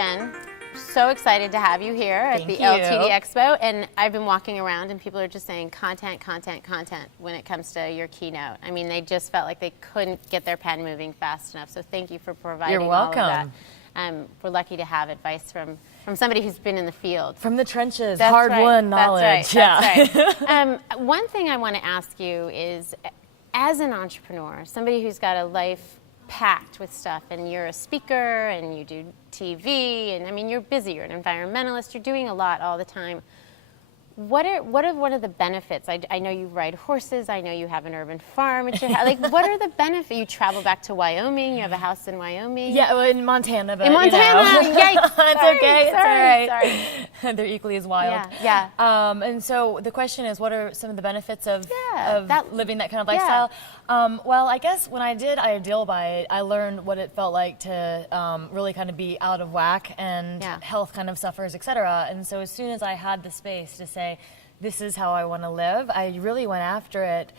Jen, so excited to have you here at the LTD Expo. And I've been walking around and people are just saying content, content, content when it comes to your keynote. I mean, they just felt like they couldn't get their pen moving fast enough. So thank you for providing You're welcome. all of that. We're lucky to have advice from somebody who's been in the field. From the trenches, That's hard-won knowledge. That's right. One thing I want to ask you is, as an entrepreneur, somebody who's got a life packed with stuff, and you're a speaker and you do TV, and I mean, you're busy, you're an environmentalist, you're doing a lot all the time. What are one of the benefits? I know you ride horses. I know you have an urban farm at your house. Like, what are the benefits? You travel back to Wyoming. You have a house in Wyoming. Yeah, well, in Montana, but in Montana, you know. Yikes! It's okay. It's all right. Sorry. They're equally as wild. Yeah. And so the question is, what are some of the benefits of living that kind of Yeah. lifestyle? Well, I guess when I did Ideal by it, I learned what it felt like to really kind of be out of whack and health kind of suffers, etc. And so as soon as I had the space to say, this is how I want to live, I really went after it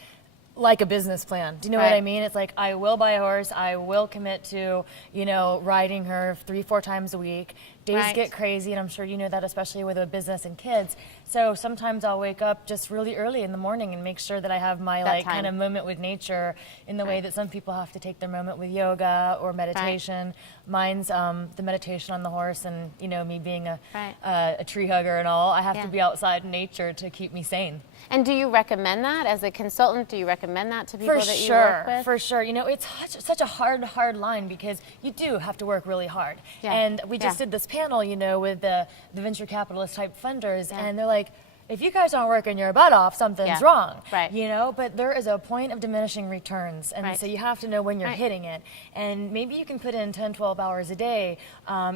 like a business plan. Do you know what I mean? It's like, I will buy a horse, I will commit to, you know, riding her 3-4 times a week. Days get crazy, and I'm sure you know that, especially with a business and kids. So sometimes I'll wake up just really early in the morning and make sure that I have my kind of moment with nature in the way that some people have to take their moment with yoga or meditation. Mine's the meditation on the horse, and you know, me being a tree hugger and all, I have to be outside in nature to keep me sane. And do you recommend that as a consultant? Do you recommend that to people that you work with? For sure. You know, it's such a hard line, because you do have to work really hard. And we just did this panel, you know, with the venture capitalist type funders, and they're like, if you guys aren't working your butt off, something's wrong. You know, but there is a point of diminishing returns, and so you have to know when you're hitting it. And maybe you can put in 10, 12 hours a day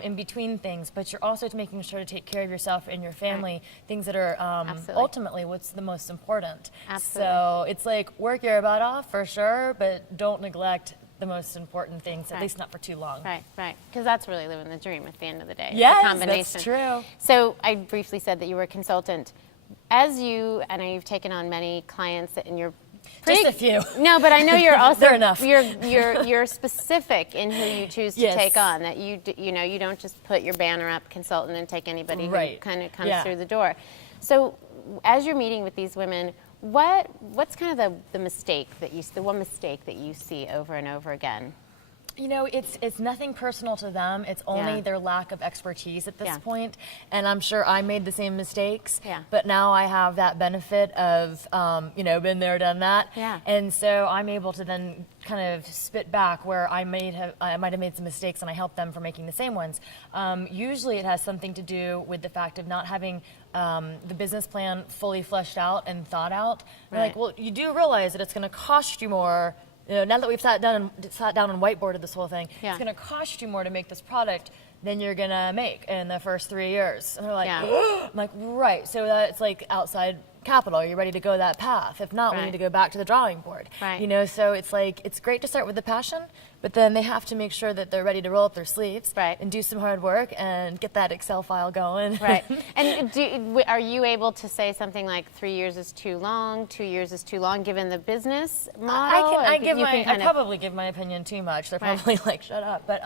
in between things, but you're also making sure to take care of yourself and your family, things that are ultimately what's the most important. So it's like, work your butt off for sure, but don't neglect the most important things, at least not for too long. Right. Because that's really living the dream at the end of the day. Yes, it's a combination. that's true. So I briefly said that you were a consultant. As you, I know you've taken on many clients, and you're just a few. No, but I know you're also They're enough. You're specific in who you choose to take on. That you know, you don't just put your banner up consultant and take anybody who kind of comes through the door. So as you're meeting with these women, what's kind of the mistake that the one mistake that you see over and over again? You know, it's nothing personal to them. It's only their lack of expertise at this point. And I'm sure I made the same mistakes. But now I have that benefit of, you know, been there, done that. And so I'm able to then kind of spit back where I might have made some mistakes, and I help them from making the same ones. Usually it has something to do with the fact of not having the business plan fully fleshed out and thought out. They're like, well, you do realize that it's going to cost you more. You know, now that we've sat down and whiteboarded this whole thing, it's going to cost you more to make this product than you're going to make in the first 3 years. And they're like, I'm like, right. So that's like outside capital. Are you ready to go that path? If not, we need to go back to the drawing board. You know, so it's like, it's great to start with the passion, but then they have to make sure that they're ready to roll up their sleeves and do some hard work and get that Excel file going. And are you able to say something like 3 years is too long, 2 years is too long, given the business model? I probably give my opinion too much. They're probably like, shut up. But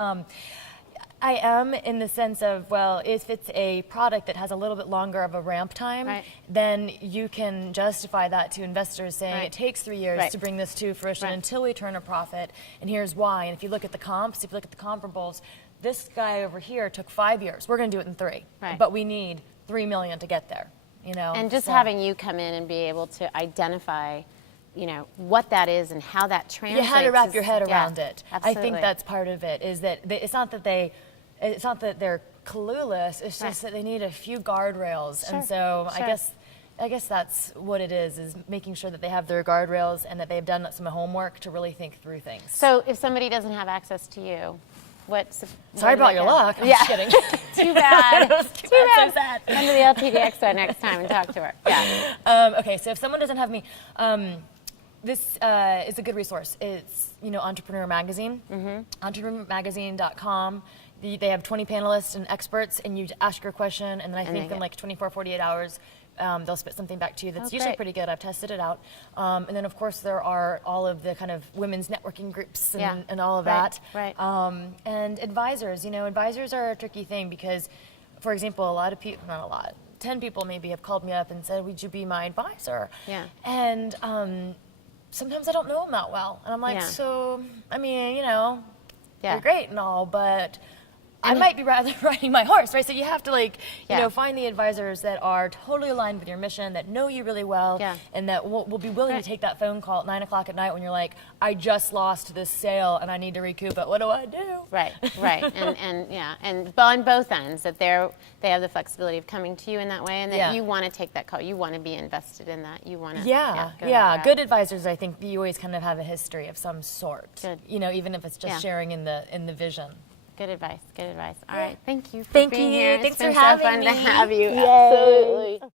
I am, in the sense of, well, if it's a product that has a little bit longer of a ramp time, then you can justify that to investors, saying it takes 3 years to bring this to fruition until we turn a profit, and here's why. And if you look at the comps, if you look at the comparables, this guy over here took 5 years. We're going to do it in 3, but we need $3 million to get there. You know, and just having you come in and be able to identify, you know, what that is and how that translates. You had to wrap your head around it. Absolutely. I think that's part of it, is that it's not that they're clueless, it's just that they need a few guardrails. And so I guess that's what it is making sure that they have their guardrails and that they've done some homework to really think through things. So if somebody doesn't have access to you, sorry about your luck. I'm just kidding. Too bad. Too bad. So sad. Come to the LTD Expo next time and talk to her. Okay, so if someone doesn't have me, this is a good resource. It's, you know, Entrepreneur Magazine, entrepreneurmagazine.com. They have 20 panelists and experts, and you ask your question, and then I think in like 24, 48 hours, they'll spit something back to you that's usually pretty good. I've tested it out. And then, of course, there are all of the kind of women's networking groups and all of that. Right. And advisors, advisors are a tricky thing because, for example, a lot of people, not a lot, 10 people maybe have called me up and said, would you be my advisor? Yeah. And sometimes I don't know them that well. And I'm like, so, I mean, you're great and all, but I might be rather riding my horse, right? So you have to find the advisors that are totally aligned with your mission, that know you really well, and that will be willing to take that phone call at 9 o'clock at night when you're like, I just lost this sale and I need to recoup it. What do I do? Right. And on both ends, that they have the flexibility of coming to you in that way, and that you want to take that call. You want to be invested in that. You want to. Good advisors, I think you always kind of have a history of some sort. Good. Even if it's just sharing in the vision. Good advice. All right. Thank you for being here. Thanks it's been for having so fun me. to have you. Yay. Absolutely.